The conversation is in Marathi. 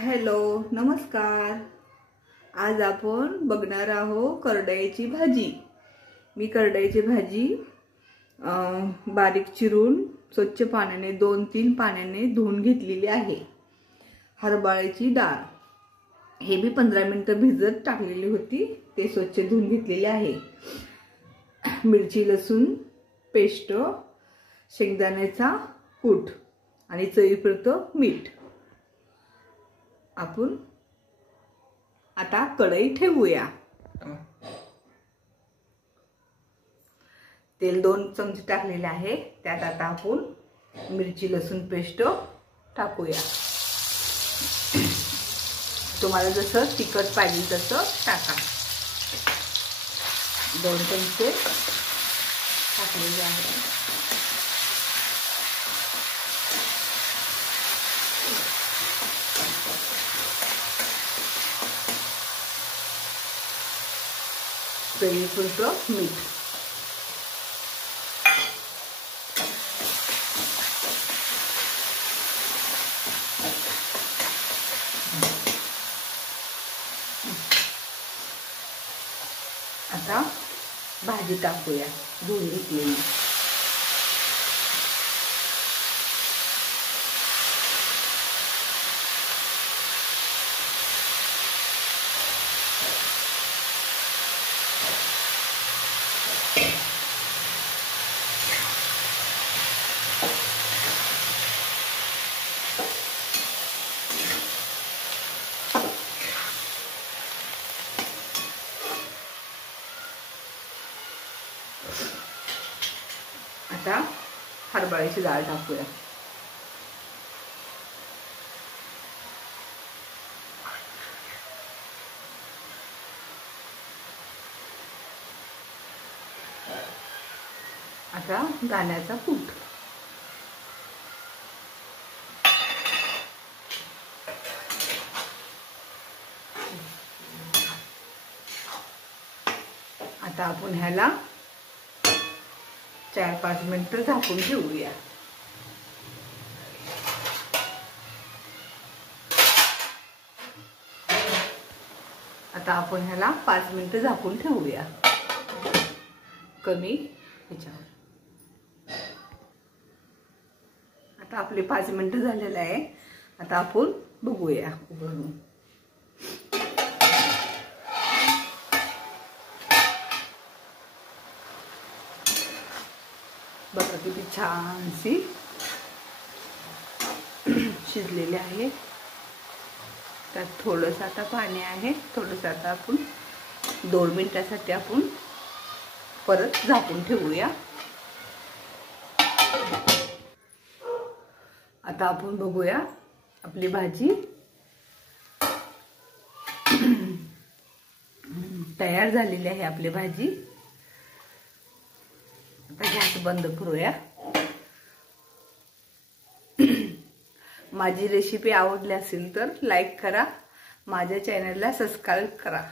हॅलो नमस्कार। आज आपण बघणार आहोत करडईची भाजी। मी करडईची भाजी बारीक चिरून स्वच्छ पाण्याने 2-3 पाण्याने धुवून घेतलेली आहे। हरभऱ्याची डाळ हे मी 15 मिनिटं भिजत टाकलेली होती, ते स्वच्छ धुवून घेतलेले आहे। मिरची लसूण पेस्ट, शेंगदाण्याचा कूट आणि चवीपुरतं मीठ। आपण आता कढई ठेवूया। तेल 2 चमचे टाकलेले आहे। त्यात आता आपण मिरची लसूण पेस्ट टाकूया। तुम्हाला जसं तिखट पाहिजे तसं टाका। 2 चमचे टाकलेले आहे। चवीपुरतं मीठ। आता भाजी टाकूया धुवून घेतलेली। आता हरभऱ्याची डाळ टाकूया। आता दाण्याचा कूट, आता आपण ह्याला 4-5 मिनिटं झाकून ठेवूया। आता आपण ह्याला 5 मिनिटं झाकून ठेवूया कमी ह्याच्यावर। आता आपले 5 मिनिटं झालेले आहे। आता आपण बघूया उघडून। बघा किती छानशी शिजलेली आहे। त्यात थोडंसं आता पाणी आहे। थोडंसं आता आपण 2 मिनिटासाठी आपण परत झाकून ठेवूया। आता आपण बघूया आपली भाजी तयार झालेली आहे। आपली भाजी आता गॅस बंद करूया। माझी रेसिपी आवडली असेल तर लाईक करा, माझ्या चॅनलला सबस्क्राइब करा।